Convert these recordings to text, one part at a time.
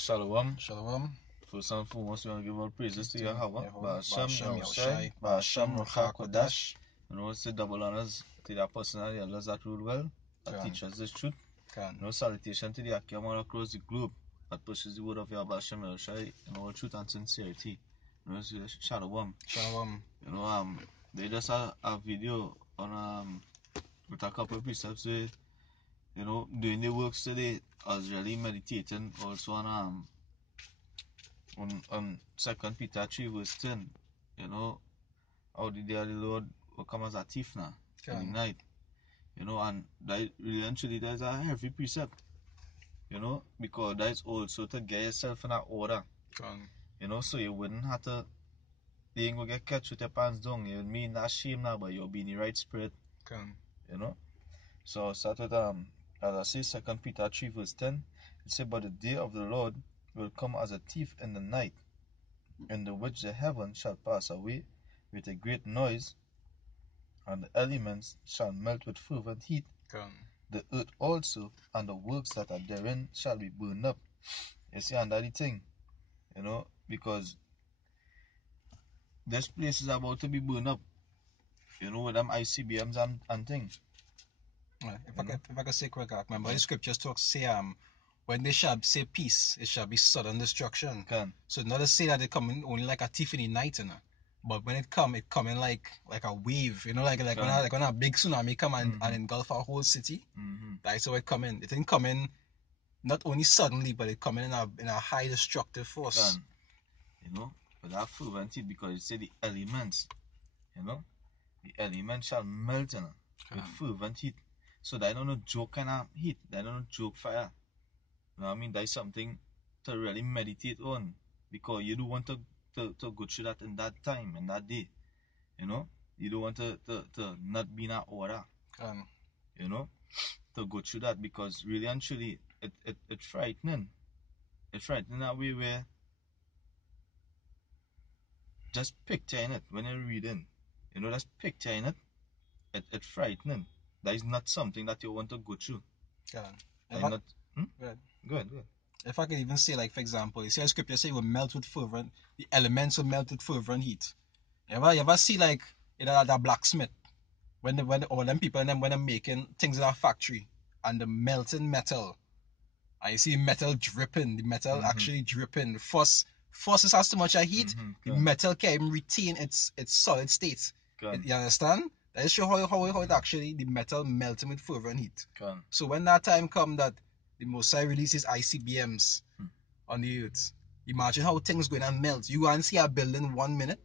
Shalom. Shalom. First and foremost, we want to give all praises to Yahweh. Ba'ashem Yahushai, Ba'ashem Ruach Kodash. And we say double honors to the apostle and the elders that rule well, that teach us the truth. Salutation to the Akiyama across the globe that pushes the word of Yahweh Yahushai in all truth and sincerity. Shalom. Shalom. They just had a video on with a couple of precepts with, doing the works today. I was really meditating also on 2 Peter 3 verse 10, how the day of the Lord will come as a thief now in the night, and that really and truly there's a heavy precept, because that's also to get yourself in that order, so you wouldn't have to, you ain't gonna get catch with your pants down, you mean that shame now, but you'll be in the right spirit, so start with, as I say, 2 Peter 3 verse 10, it says, but the day of the Lord will come as a thief in the night, in the which the heavens shall pass away with a great noise, and the elements shall melt with fervent heat. The earth also and the works that are therein shall be burned up. You see, and that's the thing, because this place is about to be burned up, with them ICBMs and things. If I could say quick, remember the scriptures say when they shall say peace, it shall be sudden destruction. So not to say that it coming only like a thief in the night, but when it coming like a wave, like when a big tsunami come and engulf our whole city. That's how it coming. It ain't coming not only suddenly, but it coming in a high destructive force. But that fervent heat, because it say the elements, the elements shall melt with fervent heat. So that don't no joke kind of heat, that don't no joke fire. You know what I mean? That's something to really meditate on, because you don't want to go through that in that time, in that day. You don't want to not be in that order. To go through that, because really and truly it's frightening. It's frightening that way where just picturing it when you're reading, just picturing it's frightening. That is not something that you want to go through. Good. If I could even say, like, for example, you see how scripture say will melt with fervent, the elements will melt with fervent heat. You ever see, like, that blacksmith, when all them people when they're making things in a factory, and the melting metal, and you see metal dripping, the metal actually dripping. Force it has too much heat, the metal can't even retain its solid state. You understand? That show how it actually, the metal melting with fervent heat. So when that time come that the Most High releases ICBMs on the earth, imagine how things going to melt. You go and see a building 1 minute,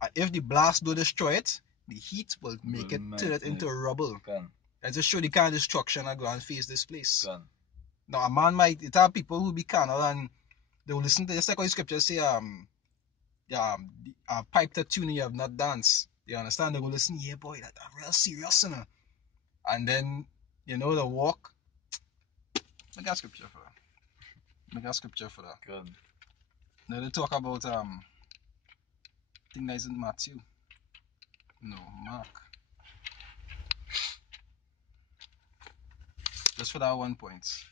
and if the blast don't destroy it, the heat will make it turn it into rubble. That just show the kind of destruction that go and face this place. Now a man might, it have people who be carnal and they will listen to this, like how the scripture say, pipe the tune you have not danced. You understand? They will listen, yeah boy, that's real serious, and then, the walk. Make a scripture for that. Good. Now they talk about, I think that isn't Matthew. No, Mark. Just for that 1 point.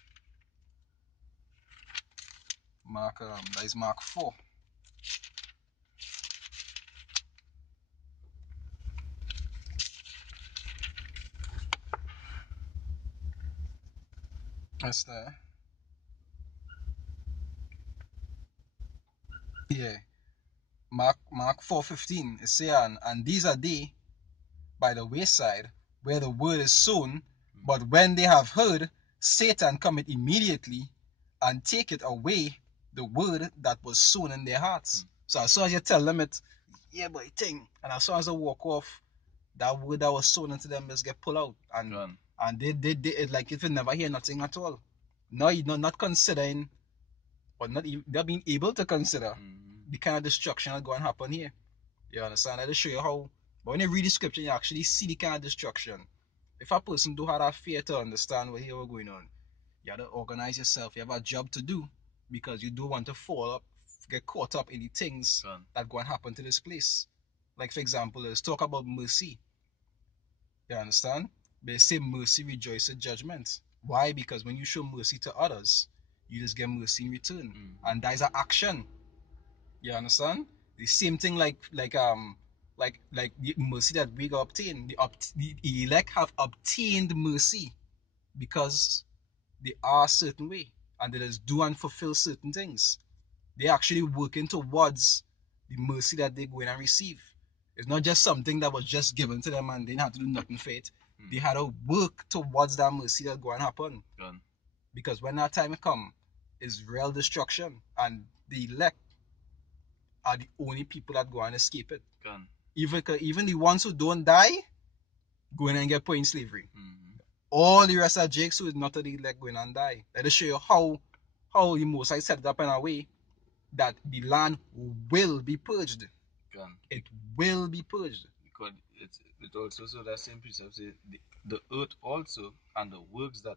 Mark, that is Mark 4. That's there. Yeah. Mark 4:15. It say, and these are they by the wayside where the word is sown, but when they have heard, Satan cometh immediately and taketh away the word that was sown in their hearts. So as soon as you tell them it, yeah boy, thing, and as soon as they walk off, that word that was sown into them just get pulled out, and they it like if you never hear nothing at all. No, you're not considering, or not even they're being able to consider the kind of destruction that going to happen here. You understand? I just show you how. But when you read the scripture, you actually see the kind of destruction. If a person do have that fear to understand what here was going on, you have to organize yourself. You have a job to do, because you don't want to get caught up in the things that going to happen to this place. Like, for example, let's talk about mercy. You understand? They say mercy rejoices judgment. Why? Because when you show mercy to others, you just get mercy in return. And that is an action. You understand? The same thing like the mercy that we got obtained. The elect have obtained mercy because they are a certain way and they just do and fulfill certain things. They're actually working towards the mercy that they're going to receive. It's not just something that was just given to them and they didn't have to do nothing for it. They had to work towards that mercy that's going to happen. Because when that time come, it's real destruction, and the elect are the only people that go and escape it. Even the ones who don't die, go in and get put in slavery. All the rest of Jakes who is not the elect going and die. Let us show you how the Most High set it up in a way that the land will be purged. It will be purged. Because it also so that same precept say the earth also and the works that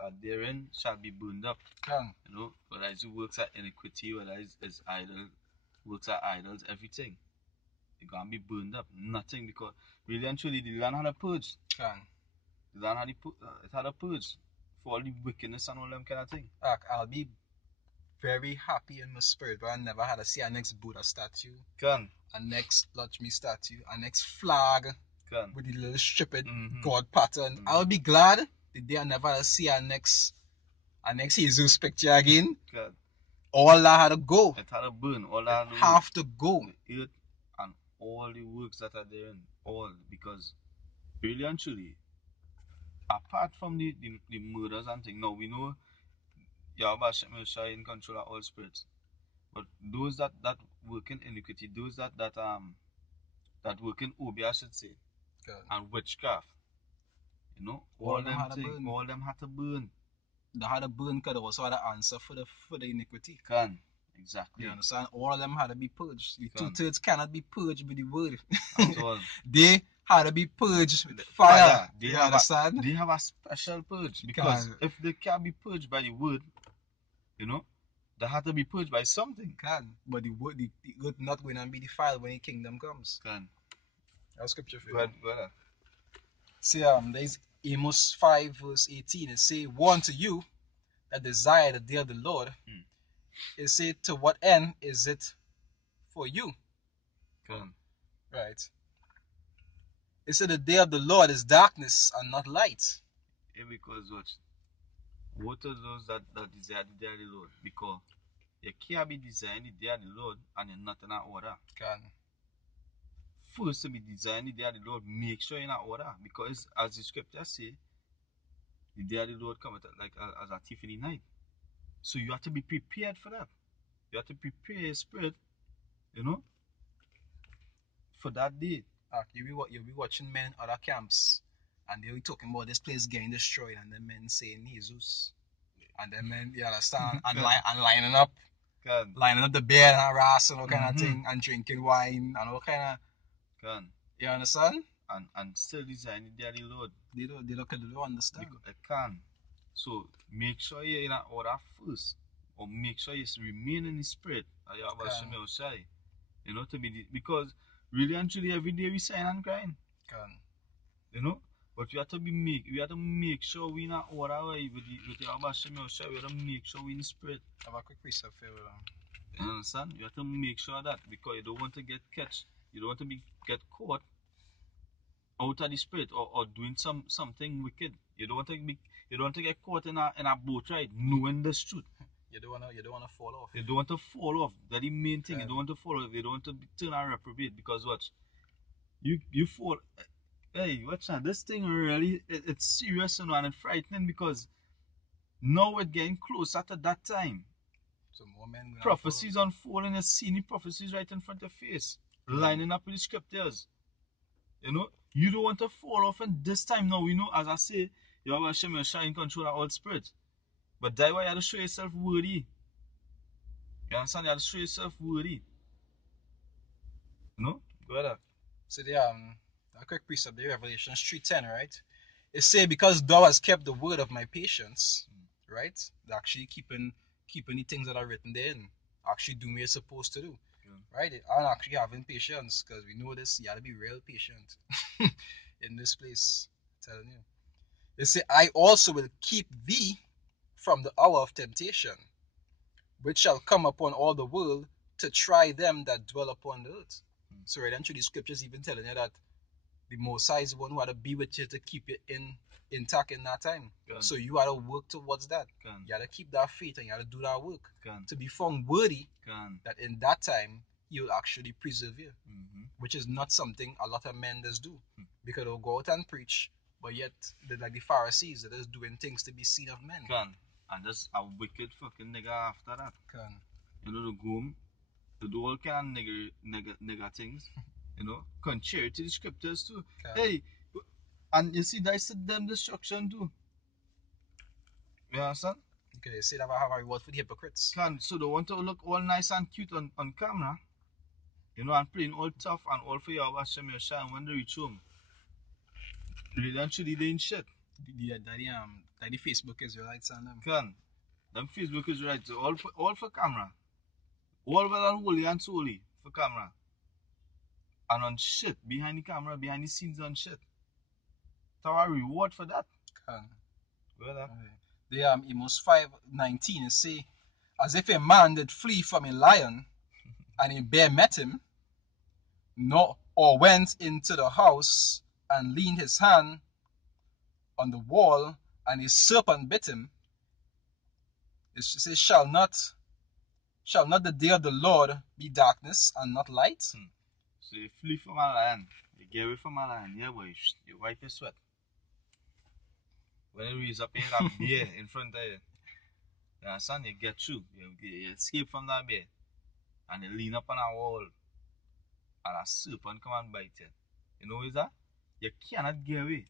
are therein shall be burned up. You know, whether it's works are iniquity, whether it's idle, works are idols, everything. It gonna be burned up. Nothing, because really and truly the land had a purge. The land had it had a purge for all the wickedness and all them kind of thing. I'll be very happy in my spirit, but I never had to see a next Buddha statue, a next Lakshmi statue, a next flag with the little stupid God pattern. I would be glad the day I never had to see a next Jesus picture again. All that had to go. It had to burn. All that have to go. The earth and all the works that are therein, all, because really and truly, apart from the murders and things, now we know Yahweh Hashem is in control of all spirits. But those that work in iniquity, those that work in obi, I should say, and witchcraft, you know, all them had to burn. They had to burn because they also had an answer for the iniquity. Exactly. You understand? All of them had to be purged. The 2/3 cannot be purged with the word. At all. They had to be purged with fire. They you have understand? They have a special purge, because if they can't be purged by the word, you know, they have to be purged by something. But the word, the earth not going to be defiled when the kingdom comes. That's scripture for you. Go ahead. See, there's Amos 5 verse 18. It say, "Woe unto you that desire the day of the Lord." It say, "To what end is it for you?" Right. It said the day of the Lord is darkness and not light. Yeah, because what are those that desire the day of the Lord? Because you can't be desiring the day of the Lord and you're not in that order. First, to be desiring the day of the Lord, make sure you're in that order. Because as the scriptures say, the day of the Lord cometh like as a thief in the night. So you have to be prepared for that. You have to prepare your spirit, you know, for that day. You'll be watching men in other camps, and they'll be talking about this place getting destroyed, and then men saying Jesus, and then men, you understand, and lining up the bed and harassing all kind of thing, and drinking wine and all kind of. You understand? And still designing the day of the Lord. They don't understand. Because they can. So make sure you're in that order first, or make sure you remain in the spirit. You know, to be because really and truly every day we sign and crying. You know, but we have to make sure we in that order with the Abba Shem Yoshai. We have to make sure we in the spirit. I have a quick precept for you. You understand? You have to make sure that, because you don't want to get catch. You don't want to get caught out of the spirit or doing something wicked. You don't want to get caught in a boat ride knowing the truth. You don't want to fall off. You don't want to fall off. That's the main thing. You don't want to fall off. You don't want to turn a reprobate, because what? You fall. Hey, watch now. This thing really, it's serious, you know, and it's frightening, because now we're getting closer to that time. So more men prophecies unfolding, you're seeing the prophecies right in front of your face, lining up with the scriptures. You know, you don't want to fall off, and this time now, we know, as I say, you have Hashem Yoshai in control of all spirits. But that's why you have to show yourself worthy. You understand? You have to show yourself worthy. No? Go ahead. So a quick precept, the Revelation 3:10, right? It say, "Because thou hast kept the word of my patience," right? They're actually keeping the things that are written there, and actually doing what you're supposed to do. Right? And actually having patience, because we know this, you have to be real patient in this place. I'm telling you. They say, "I also will keep thee from the hour of temptation, which shall come upon all the world to try them that dwell upon the earth. So right through the scriptures even telling you that the Most High is the one who had to be with you to keep you intact in that time. So you had to work towards that. You had to keep that faith and you had to do that work to be found worthy that in that time he will actually preserve you, which is not something a lot of men does do, because they'll go out and preach, but yet they're like the Pharisees, they're just doing things to be seen of men. And just a wicked fucking nigga after that. You know, the groom, to do all kind of nigga things. You know, contrary to the scriptures too. Hey, and you see, that's them destruction too. You understand? Okay, they say that I have a reward for the hypocrites. So they want to look all nice and cute on camera, you know, and playing all tough and all for your wash them your shine when they reach home. Eventually they ain't shit. The Facebook Israelites and them. Them Facebook Israelites, all for camera. All well and holy and solely for camera. And on shit, behind the camera, behind the scenes on shit. So a reward for that. Well, the Amos 5:19 say, as if a man did flee from a lion, and a bear met him, or went into the house and leaned his hand on the wall, and a serpent bit him. It says, shall not the day of the Lord be darkness and not light? So you flee from a lion, you get away from a lion, yeah boy, you wipe your sweat. When you raise up, you have a bear in front of you. You understand? You get through, you escape from that bear, and you lean up on a wall, and a serpent come and bite you. You know what is that? You cannot get away.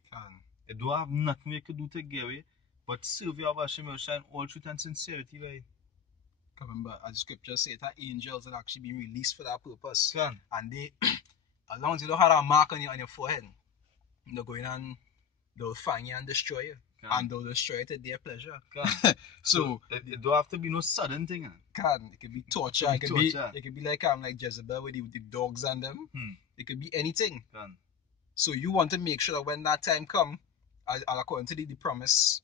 You don't have nothing you can do to get away, but serve your Hashem Yoshua in all truth and sincerity, right? Remember, as the scripture says, that angels had actually been released for that purpose. And they, as long as you don't have a mark on your forehead, they'll go in and they'll find you and destroy you. And they'll destroy it at their pleasure. So it don't have to be no sudden thing. It could be torture. It could be like Jezebel with the dogs and them. It could be anything. So you want to make sure that when that time comes, according to the promise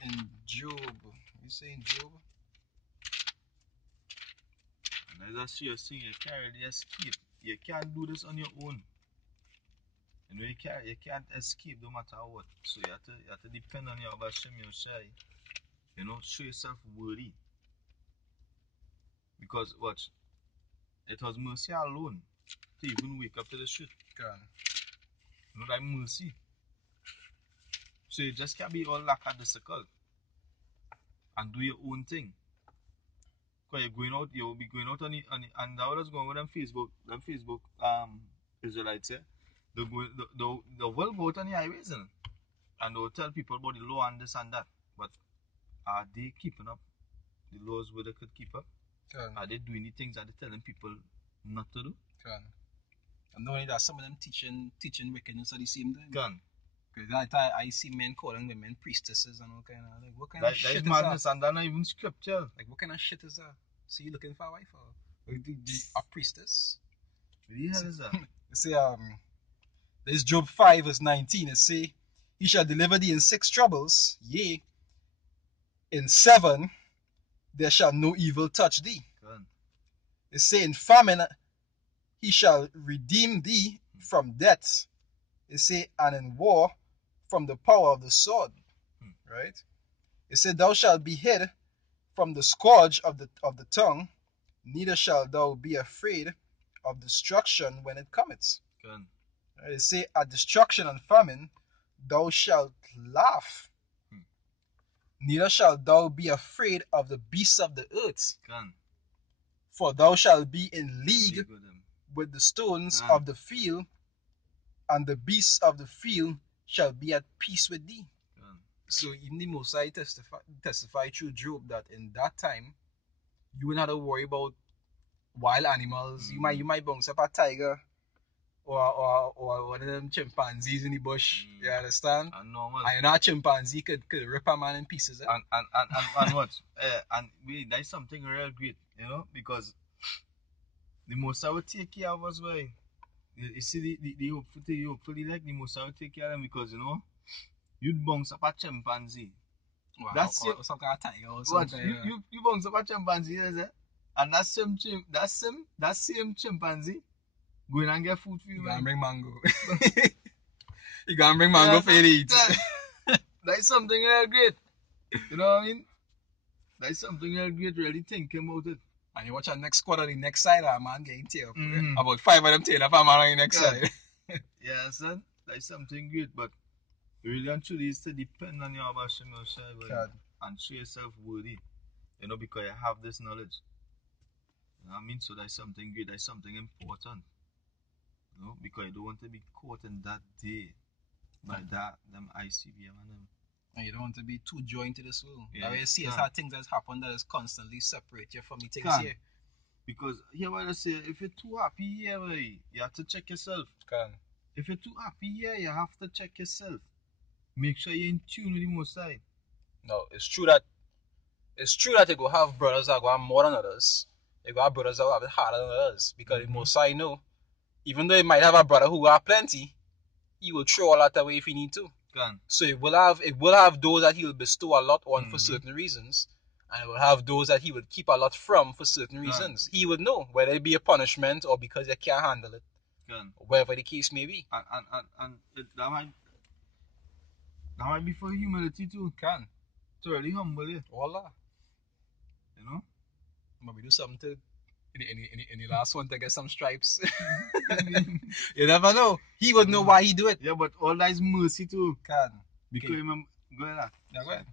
in Job, you say in Job? And as you're saying, you can't really escape. You can't do this on your own. You know, you can't escape no matter what. So you have to depend on your Hashem Yoshai. You know, show yourself worthy. Because watch, it was mercy alone to even wake up to the truth. You know, that mercy. So you just can't be all lackadaisical and do your own thing. Because you will be going out on the and that was going with them Facebook Israelites, yeah. They will go out on the highways and they'll tell people about the law and this and that. But are they keeping up the laws where they could keep up? Are they doing the things that they're telling people not to do? And knowing that some of them teaching wickedness at the same time. Because I see men calling women priestesses and all kind of, like, what kind of shit is that? Madness, and that's not even scripture. Like, what kind of shit is that? So you looking for a wife or a priestess? What the hell is that? It say there's Job 5:19. It say, he shall deliver thee in 6 troubles, yea, in 7 there shall no evil touch thee. It say, in famine he shall redeem thee from death. It say, and in war from the power of the sword. Right? It said, thou shalt be hid from the scourge of the tongue, neither shalt thou be afraid of destruction when it cometh. Right? It say, at destruction and famine thou shalt laugh, neither shalt thou be afraid of the beasts of the earth. For thou shalt be in league with the stones of the field, and the beasts of the field shall be at peace with thee. So even the Most High testify through Job that in that time you wouldn't have to worry about wild animals. You might bounce up a tiger or one of them chimpanzees in the bush. You understand? And normal. And you know a chimpanzee could rip a man in pieces. And what? And that's something real great, you know, because the Most High will take care of us, boy. You see, hopefully like the Most High will take care of them, because, you know, you'd bounce up a chimpanzee. Wow, That's or, it. or some kind of tiger or Watch, something. you bounce up a chimpanzee, is it? And that same chimpanzee going and get food for you, You man. gotta bring mango. You gotta bring mango for you to eat. That's something real great. You know what I mean? That's something real great, really thinking about it. And you watch our next squad on the next side, man getting tail up. Mhm. About 5 of them tail up man on the next Yeah. side. Yeah, son. That's something great, but really and truly is to depend on your Bashim God. and show yourself worthy. You know, because you have this knowledge. You know what I mean? So that's something great, that's something important. You know, because you don't want to be caught in that day by them ICBM and them. And you don't want to be too joined to this world. Yeah, That way you see it's can. how things that happen that is constantly separate you from the things Can. here. Because here what I say, if you're too happy here, you have to check yourself. Can. If you're too happy here, you have to check yourself. Make sure you're in tune with the Most High. No, it's true that you go have brothers that go have more than others. You go have brothers that go have it harder than others. Because the most I know, even though you might have a brother who got plenty, he will throw all that away if he need to. Can. So it will have those that he will bestow a lot on for Mhm. certain reasons, and it will have those that he would keep a lot from for certain reasons. He would know whether it be a punishment or because he can't handle it, Can. whatever the case may be. And that might be for humility too. Can. To really humble you. Voila. You know? Maybe do something to in the last one to get some stripes. You never know. He would know why he do it. Yeah, but all that is mercy too. Can. Because Okay. remember, go ahead. Yeah, go ahead.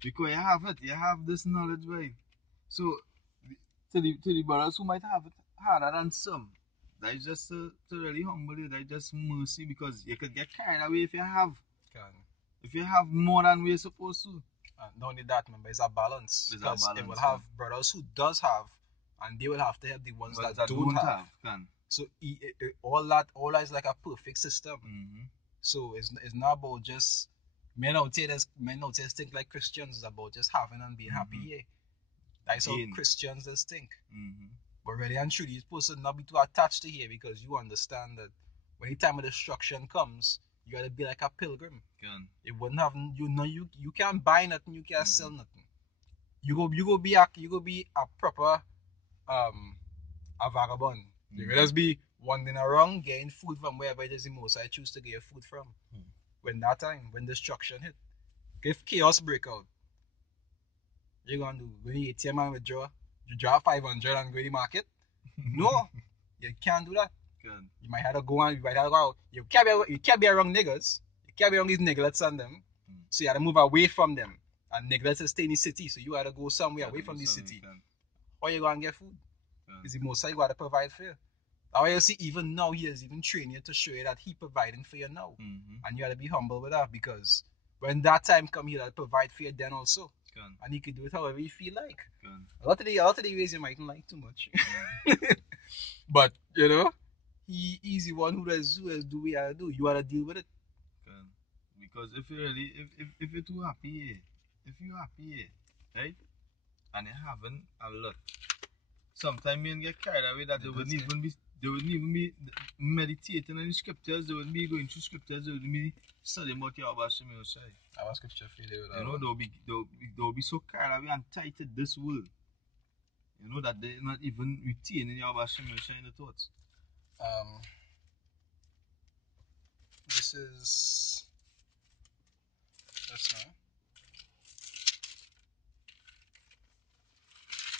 Because you have it, you have this knowledge, right? So, to the brothers who might have it harder than some, that is just to really humble you. That is just mercy because you could get carried away if you have more than we're supposed to. Not only that, remember, it's a balance. It's a Because it balance, will yeah. have brothers who does have, and they will have to help the ones But that don't have. Can. So all that is like a perfect system. Mm-hmm. So it's not about just men out here think like Christians. It's about just having and being happy here. That's how Gain. Christians just think. Mm-hmm. But really and truly, you're supposed to not be too attached to here because you understand that when the time of destruction comes, you gotta be like a pilgrim. Can. It wouldn't have you can't buy nothing, you can't sell nothing. You go be a proper a vagabond. You Mhm. will just be wandering around getting food from wherever it is the most I choose to get your food from. When destruction hit. If chaos break out, you're gonna do when you ATM and you draw 500 and go to the market? No, you can't do that. Can. You might have to go out. You can't be around niggas. You can't be around these nigglets and them. So you have to move away from them. And nigglets stay in the city, so you have to go somewhere away from the city. Or you go and get food. Is the most you got to provide for you. That's why you see even now he is even training you to show you that he providing for you now. Mm-hmm. And you got to be humble with that because when that time come, he'll provide for you then also. Can. And he can do it however you feel like. Can. A lot of the ways you mightn't like too much. But you know, he's the one who does do what you gotta do. You gotta deal with it. Can. Because if you really if you're too happy here, if you're happy here, right? And you're having a lot. Sometimes you get carried away that they wouldn't even be meditating on the scriptures, they wouldn't be going through scriptures, they wouldn't be studying about your Bashim Yoshai. I was scripture for you. You know, they'll be so carried away and tight to this world. You know that they're not even retaining your Bashim Yoshai in the thoughts. This is that's now.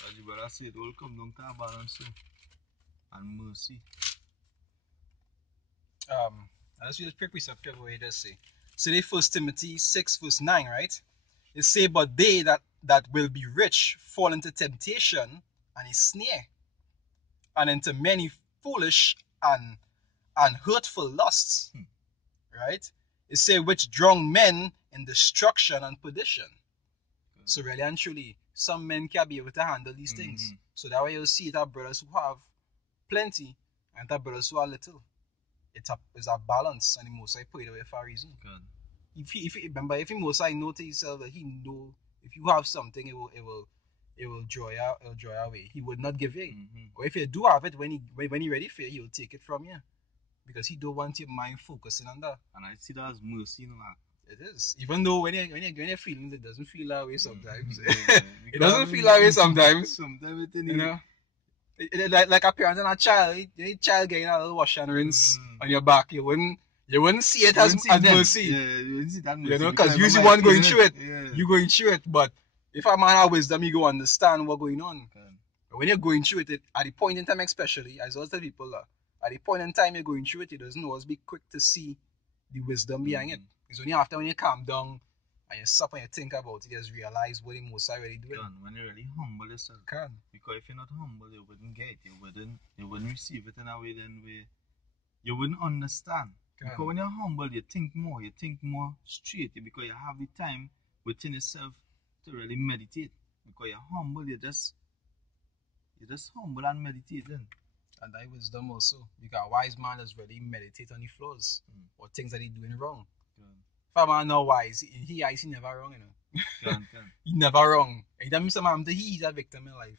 As the brother said, it will come down to a balance too. And mercy. Let's read the precept of what it does say. So they 1 Timothy 6 verse 9, right? It say, but they that will be rich fall into temptation and a snare, and into many foolish and hurtful lusts. Right? It say which drown men in destruction and perdition. So really and truly, some men can't be able to handle these things. So that way you'll see that brothers who have plenty and that brothers who are little. It's a balance, and the Most High put it away for a reason. If he Most High know to himself that he know if you have something, it will draw you away. He would not give you. Or if you do have it, when he ready for you, he will take it from you, because he don't want your mind focusing on that. And I see that as mercy, you know. It is. Even though when you're feeling it doesn't feel that way sometimes. Yeah, It doesn't feel that way sometimes. Sometimes You know? Like a parent and a child, a child getting a little wash and rinse on your back, you wouldn't see it as mercy. Yeah, you wouldn't see that mercy. You know, because you're the one going through it. Yeah. You going through it, but if a man has wisdom, you go understand what's going on. Okay. But when you're going through it, at the point in time, especially, as always tell people, at the point in time you're going through it, you doesn't always be quick to see the wisdom behind it. It's only after when you calm down and you stop and you think about it, you just realize what the most are really doing. When you really humble yourself. Because if you're not humble, you wouldn't get it. You wouldn't receive it in a way then where you wouldn't understand. Because when you're humble, you think more straight, because you have the time within yourself to really meditate. Because you're humble, you're just humble and meditating. And that wisdom also. Because a wise man does really meditate on the flaws or things that he's doing wrong. If a man not wise, he never wrong, you know. He never wrong. And that means he's a victim in life.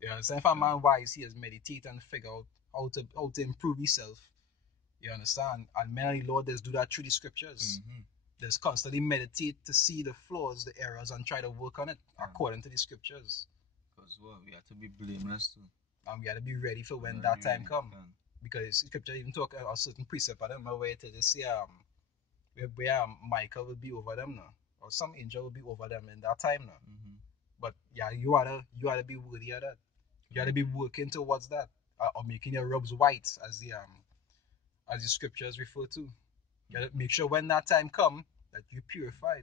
Yeah, so if a man wise, he has meditate and figure out how to improve himself. You understand? And many Lord does do that through the scriptures. There's constantly meditate to see the flaws, the errors, and try to work on it according to the scriptures. Because we have to be blameless too. And we have to be ready for when that time comes. Because scripture even talk a certain precept, I don't remember where to just say where Michael will be over them now, or some angel will be over them in that time now. But yeah, you ought to be worthy of that. You ought to be working towards that, or making your robes white, as the scriptures refer to. You gotta make sure when that time comes that you're purified.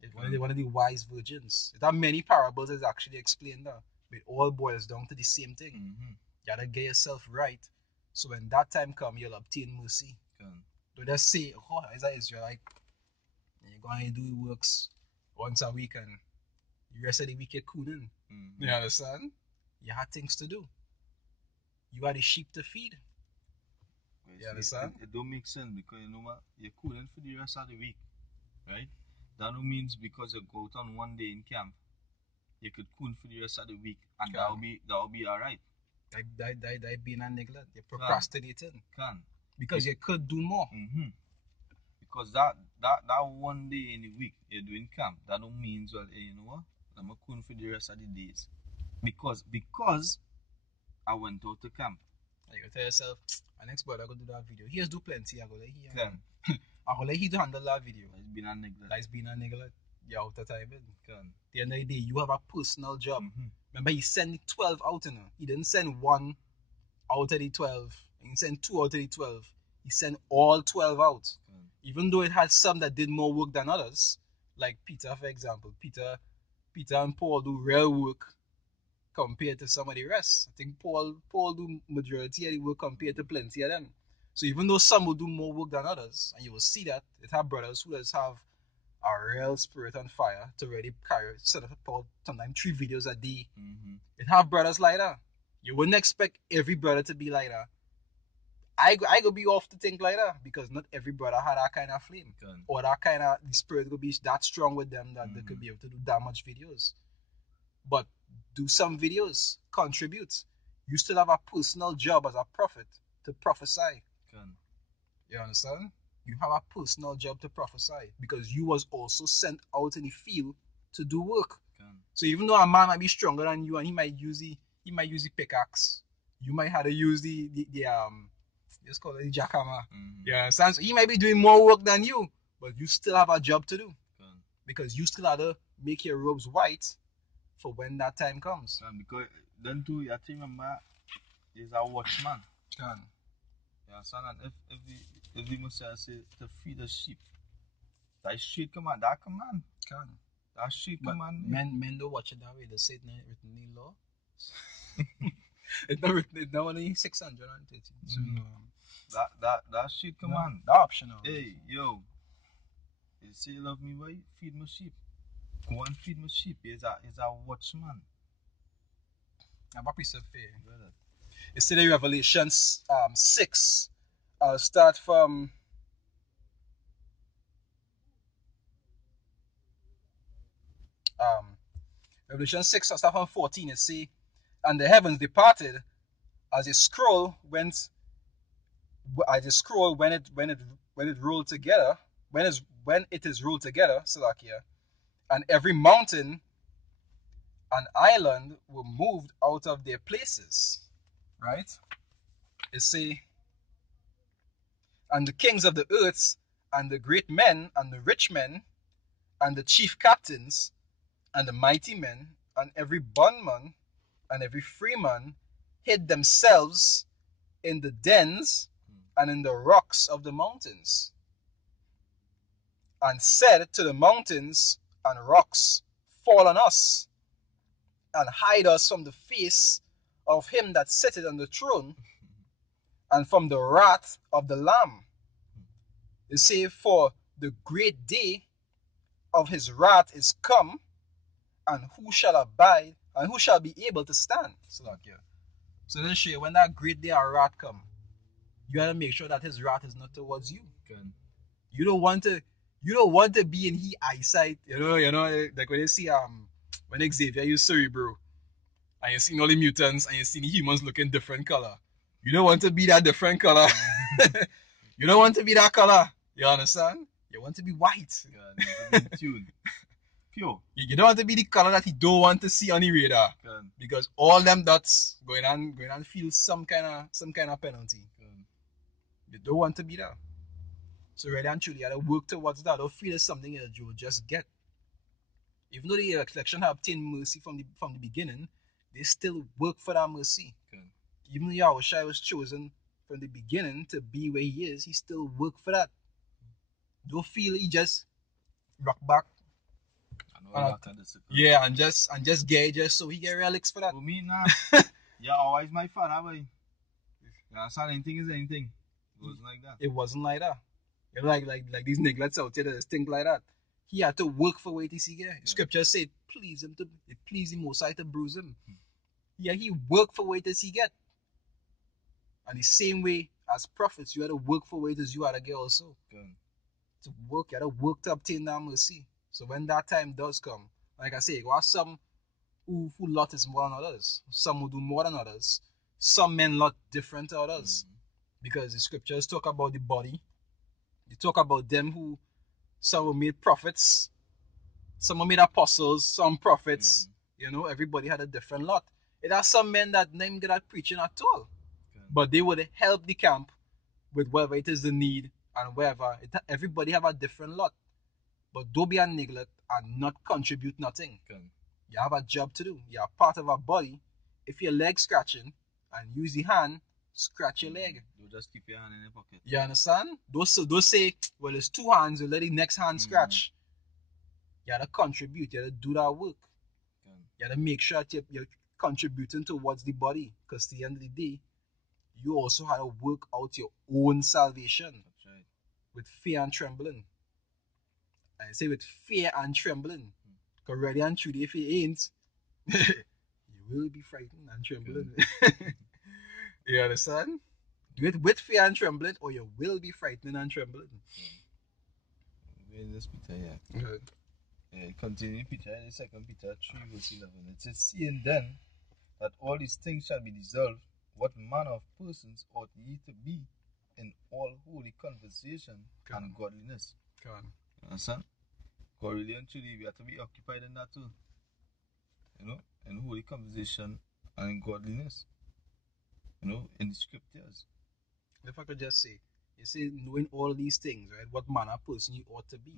It's one of the wise virgins. There are many parables that actually explain that. But it all boils down to the same thing. You gotta get yourself right, so when that time comes, you'll obtain mercy. Don't just say, "Oh, as an Israelite, you're going to do works once a week and the rest of the week you're cooning." You understand? You had things to do. You had the sheep to feed. You understand? It don't make sense, because you know what? You're cooling for the rest of the week, right? That don't means because you go out on one day in camp, you could cool for the rest of the week, and that'll be alright. That being a neglect. You're procrastinating. Because you could do more. Because that one day in the week you're doing camp, that don't mean, well, hey, you know what? I'm going to cool for the rest of the days. Because I went out to camp. You tell yourself, next brother I go do that video. He has do plenty. I go let he to handle that video. That's been a neglect. You're out of time. At the end of the day, you have a personal job. Remember, he sent 12 out, you know. He didn't send 1 out of the 12. He sent 2 out of the 12. He sent all 12 out. Even though it had some that did more work than others, like Peter, for example. Peter and Paul do real work compared to some of the rest. I think Paul do majority of the work compared to plenty of them. So even though some will do more work than others, and you will see that it have brothers who does have a real spirit and fire to really carry, set up sometimes 3 videos a day. It have brothers like that. You wouldn't expect every brother to be like that. I go be off to think like that, because not every brother had that kind of flame, or that kind of the spirit will be that strong with them that they could be able to do that much videos. But do some videos, contribute. You still have a personal job as a prophet to prophesy. You understand? You have a personal job to prophesy, because you was also sent out in the field to do work. So even though a man might be stronger than you and he might use the pickaxe, you might have to use the let's call it the jackhammer. You understand? So he might be doing more work than you, but you still have a job to do, because you still have to make your robes white for when that time comes. Because then too, you have to remember, he's a watchman. You understand? And if the Messiah say to feed the sheep, that street command, that street command. Men don't watch it that way. They say it's not written in law. It's not written. It's not only 630. So that street command. That optional. Hey, yo, you say you love me, boy? Feed my sheep. Go and feed my sheep. He's a watchman. I'm a piece of fair. It's today Revelation 6. I'll start from Revelation 6. I'll start from 14. It say, and the heavens departed as a scroll when it rolled together, when when it is ruled together, Salakia, and every mountain and island were moved out of their places. Right? It say, and the kings of the earth, and the great men, and the rich men, and the chief captains, and the mighty men, and every bondman, and every freeman, hid themselves in the dens and in the rocks of the mountains, and said to the mountains and rocks, fall on us, and hide us from the face of him that sitteth on the throne, and from the wrath of the Lamb. It say, for the great day of his wrath is come, and who shall abide, and who shall be able to stand? So then show you, when that great day of wrath come, you gotta make sure that his wrath is not towards you. Good. You don't want to be in his eyesight. Like when you see when Xavier used Cerebro, and you see all the mutants, and you see the humans looking different color. You don't want to be that different color. You don't want to be that color. You understand? You want to be white. Yeah, to be in tune. Pure. You don't want to be the color that he don't want to see on the radar. Good. Because all them dots going on feel some kind of penalty. Good. You don't want to be that. So really and truly, you have to work towards that. Don't feel it's something that you will just get. Even though the election have obtained mercy from the beginning, they still work for that mercy. Good. Even though Yahushua was chosen from the beginning to be where he is, he still worked for that. Don't feel he just rock back. Yeah, and just get it just so he get relics for that. For me, nah. Yeah, always my father, boy. You understand? Anything is anything. It wasn't like that. It wasn't like that. You know, like these nigglets out there that think like that. He had to work for what he see get. Yeah. Scripture said, it pleased him most to bruise him. Yeah, he worked for what he get. And the same way as prophets, you had to work for what you had to get also. Good. To work, you had to work to obtain that mercy. So when that time does come, like I say, there are some who lot is more than others. Some who do more than others. Some men lot different to others. Because the scriptures talk about the body. They talk about them who, some were made prophets, some were made apostles, some prophets. You know, everybody had a different lot. It are some men that didn't get at preaching at all. But they would help the camp with whatever it is the need and wherever. Everybody have a different lot. But don't be a neglect and not contribute nothing. Good. You have a job to do. You are part of a body. If your leg scratching and use the hand, scratch your leg. Don't just keep your hand in your pocket. You understand? Don't say, well, it's two hands, you let the next hand scratch. You have to contribute. You have to do that work. Good. You have to make sure that you're contributing towards the body. Because at the end of the day, you also have to work out your own salvation. That's right. With fear and trembling. I say with fear and trembling. Because ready and truly, if you ain't, you will be frightened and trembling. You understand? Do it with fear and trembling, or you will be frightened and trembling. In this Peter, yeah. Good. Continue Peter, 2 Peter 3 verse 11. It says, seeing then that all these things shall be dissolved, what manner of persons ought ye to be in all holy conversation and godliness? God. You understand? Because really and truly, we have to be occupied in that too. You know, in holy conversation and in godliness. You know, in the scriptures. If I could just say, you see, knowing all these things, right? What manner of person you ought to be.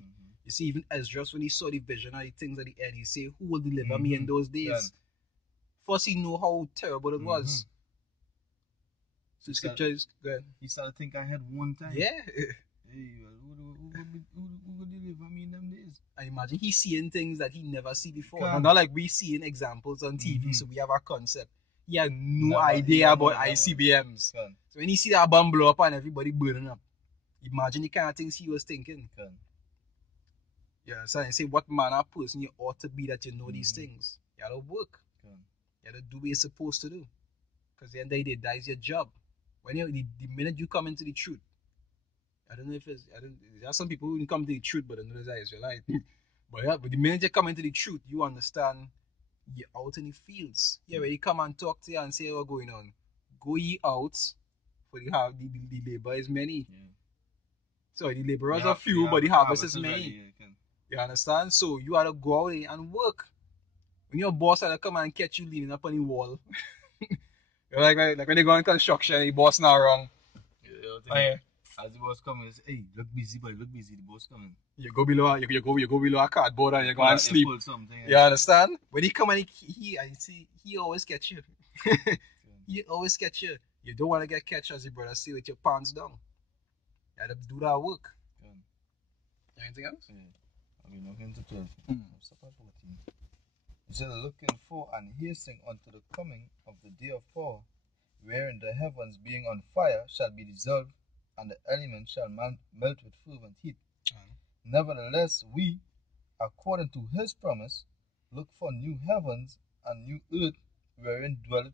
You see, even Ezra, when he saw the vision and the things at the end, he said, who will deliver me in those days? Yeah. First, he knew how terrible it was. So scripture is good. He started to think I had one time. Yeah. Hey, who will deliver me in them days? I imagine he's seeing things that he never see before. Not like we seeing examples on TV, so we have a concept. He had no idea about ICBMs. So when he see that bomb blow up and everybody burning up, imagine the kind of things he was thinking. Yeah, so I say, what manner of person you ought to be that you know these things? You have to work. You have to do what you're supposed to do. Because at the end of the day, that is your job. When the minute you come into the truth, I don't know if it's, there are some people who come to the truth, but I know that Israelite. But the minute you come into the truth, you understand you're out in the fields. Yeah, when you come and talk to you and say what's going on, go ye out, for the labor is many. So the laborers Yeah, are few, yeah, but the harvest harvest is many. ready, you can. You understand? So you gotta go out there and work. When your boss had to come and catch you leaning up on the wall, you're like when they go in construction, the boss not wrong. Yeah, as the boss coming, say, hey, look busy, boy, look busy. The boss coming. You go below a cardboard and you go and sleep. Pull something. You understand? When he come and I see he always catch you. He always catch you. You don't want to get catch as your brother say with your pants down. You have to do that work. Anything else? Yeah. I mean, looking to 12. What's up at 14? It said, looking for and hastening unto the coming of the day of power, wherein the heavens being on fire shall be dissolved, and the elements shall melt with fervent heat. Nevertheless, we, according to his promise, look for new heavens and new earth, wherein dwelleth